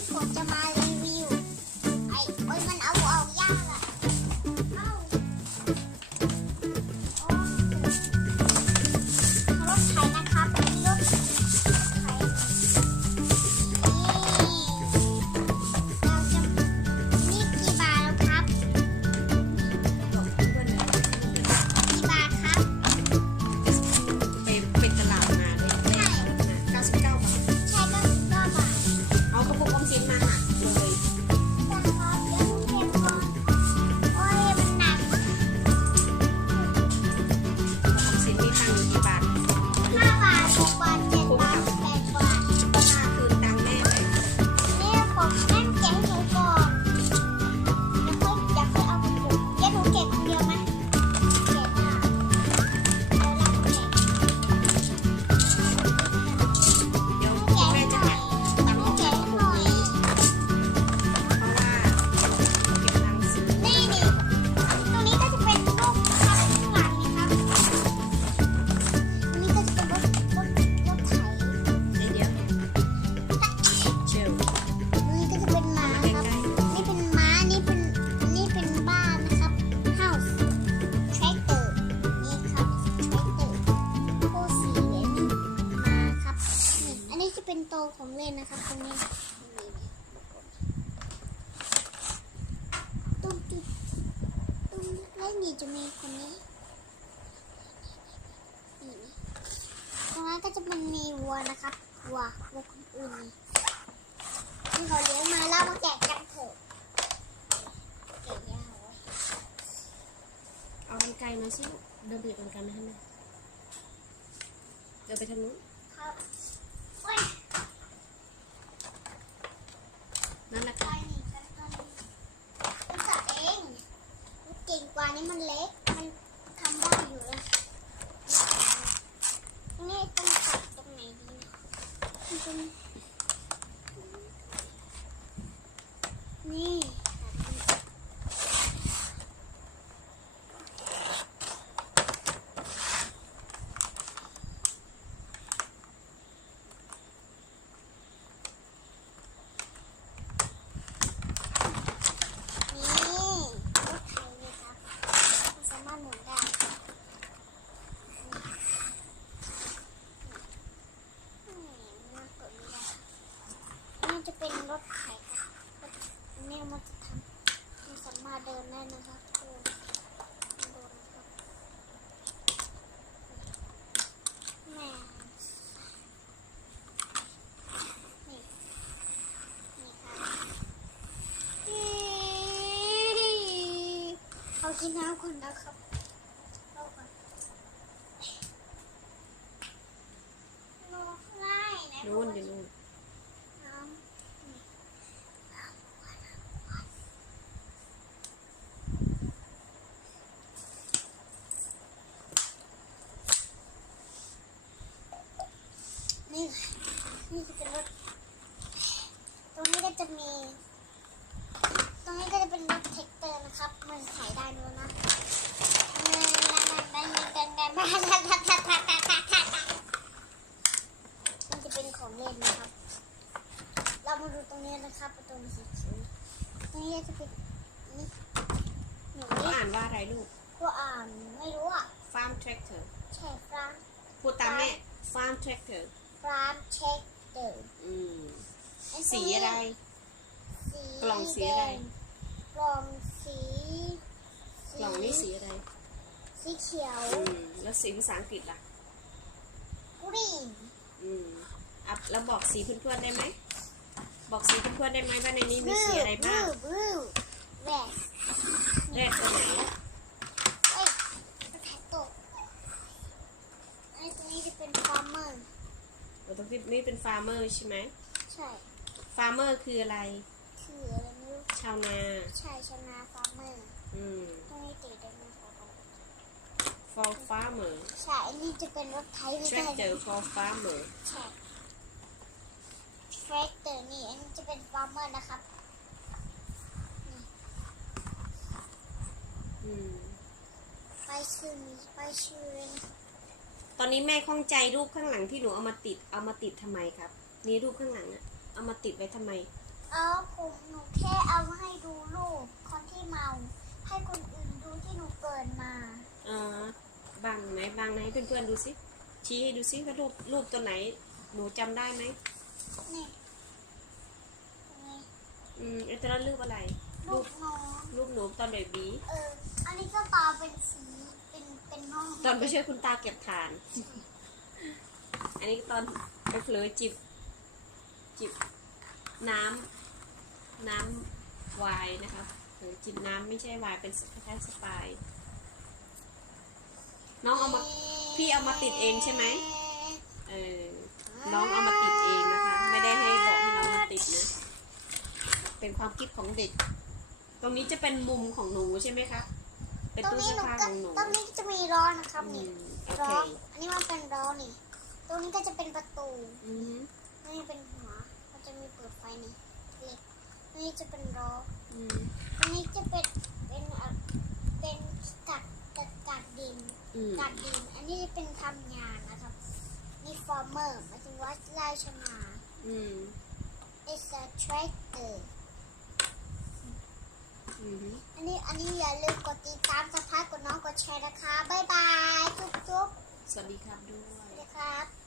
ที่ผมจะมารีวิวโอ้ยมันเอาออกยากอะรถไถนะครับเป็นรถไถนี่กี่บาทแล้วครับกี่บาทครับเป็นตลาดมาเลยใช่99 บาทใช่ก็บาท เอากระปุกออมสินมาหักเลย นะครับเดี๋ยวเก็บก่อนโอ้ยมันหนัก ออมสินมีตังค์อยู่กี่บาท5 บาท6 บาท7 บาท8 บาทค่าคืนตังค์แม่ไหมนี่ผมแม่เก็บให้หนูก่อนอยากให้เอามาปลูกหนูเก็บคนเดียวไหมเก็บค่ะแล้วเราเก็บ เดี๋ยว แกะ แม่ ให้ห จะ น่อ หั ย กตังค์ แกะ จากก ให้ ระ ห ปุ น่ ก อย นี้เพราะว่าเก็บตังค์ซื้อ นี่ตรงนี้ก็จะเป็นรูปภาพข้างหลังนี่ครับตรงนี้ก็จะเป็นรถไถ เดี๋ยวเชล ตรงนี้ก็จะเป็นม้าครับ นี่เป็นม้า นี่เป็นบ้านนะครับ house tractor นี่ครับ tractor คู่สีอันนี้ม้าครับนี่อันนี้จะเป็นโตวของเล่นนะครับตรงนี้ตรงจุดตรงแล้วนี่จะมีคนนี้นี่ตรงนั้นก็จะเป็นมีวัวนะครับวัวคนอื่นที่เขาเลี้ยงมาแล้วมาแจกกันเถอะเก่งยาวเว้ย เอากรรไกรมาสิเดินไปหยิบกรรไกรมาให้แม่เดินไปทางนู้น ครับโอ้ย นั่นแหละ ไป ค่ะ นี่กันตอนนี้มันตัดเองมันเก่งกว่านี้มันเล็ก มันทำได้อยู่เลยนี่ต้องตัดตรงไหนดีนะมันเป็นนี่นี่รถไถเลยครับมันสามารถหมุนได้น่ากดไม่ได้นี่จะเป็นรถไถครับอันนี้มันจะทำมันสามารถเดินได้นะครับเดินนะครับแม่นี่นี่ครับเขากินน้ำก่อนนะครับเอาก่อนรอไล่ไหน นู้นอยู่นู้น น้ำนี่นี่จะเป็นรถตรงนี้ก็จะมี ตรงนี้ก็จะเป็นรถแท็กเตอร์นะครับ มันขายได้ด้วยนะมันจะเป็นของเล่นนะครับ เรามาดูตรงนี้นะครับประตูสีเขียวตรงนี้จะเป็นนี่หนู เขาอ่านว่าอะไรลูก ก็อ่านไม่รู้อ่ะ farm tractor ใช่ฟราน พูดตามแม่ farm tractor ฟรานแท็กเตอร์ สีอะไร สี กล่องสีอะไร แดงกล่องสี กล่องนี้สีอะไร สีเขียว แล้วสีภาษาอังกฤษล่ะ กรีน อ่ะแล้วบอกสีเพื่อนๆได้ไหม บอกสีเพื่อนๆได้ไหมว่าในนี้มีสีอะไรบ้าง บลูแรด เรดตัวไหน เอ้ยกระแทกตกไอ้ตัวนี้จะเป็นฟาร์มเมอร์ ตรงนี้เป็น farmer ใช่ไหม ใช่ farmer คืออะไร คืออะไรไม่รู้ ชาวนา ใช่ชนะฟาร์มเมอร์ อืม ตรงนี้ติดได้ไหมคะ for farmer ใช่อันนี้จะเป็นรถไถไม่ใช่ tractor for farmer ใช่แทรกเตอร์นี่อันนี้จะเป็นฟาร์มเมอร์นะครับนี่ ไปชื่อเลยนะ ตอนนี้แม่ข้องใจรูปข้างหลังที่หนูเอามาติดทำไมครับ นี่รูปข้างหลังอะเอามาติดไว้ทำไม เ เอาผมหนูแค่เอามาให้ดูรูปคนที่เมา ให้คนอื่นดูที่หนูเกิดมา บางไหนบางไหนเพื่อนๆดูสิชี้ให้ดูสิว่ารูปตัวไหนหนูจำได้ไหม นี่นี่ ไอ้ตัวนั้นรูปอะไร ลูกน้อง รูปหนูตอนเบบี อันนี้ก็ตาเป็นสีเป็นน้อง ตอนไปช่วยคุณตาเก็บถ่าน อันนี้ตอนไปเผลอจิบน้ำไวน์นะคะเผลอจิบน้ำไม่ใช่ไวน์เป็นคล้ายๆสปายน้องเอามาพี่เอามาติดเองใช่ไหมน้องเอามาติดเองนะคะ ไม่ได้ให้บอกให้น้องมาติดนะ เป็นความคิดของเด็ก ตรงนี้จะเป็นมุมของหนูใช่ไหมคะเป็น ตรง ตู้ นี้ เสื้อ หนู ผ้า ก็ ของหนู ตรงนี้จะมีล้อนะครับนี่ โอ ล้ เค ออันนี้มันเป็นล้อนี่ ตรงนี้ก็จะเป็นประตู อือฮึ นี่เป็นหัวมันจะมีเปิดไฟนี่เล็กนี่จะเป็นล้อ อืม อันนี้จะเป็นกัดดิน อืม กัดดิน อันนี้เป็นทำงานนะครับนี่ฟอร์เมอร์หมายถึงว่าไล่ชนา อืม it's a tractor อือฮึ อันนี้อย่าลืมกดติดตามสับพายกดน้องกดแชร์นะคะบ๊ายบายจุ๊บ สวัสดีครับด้ว สวัส ย ดีครับ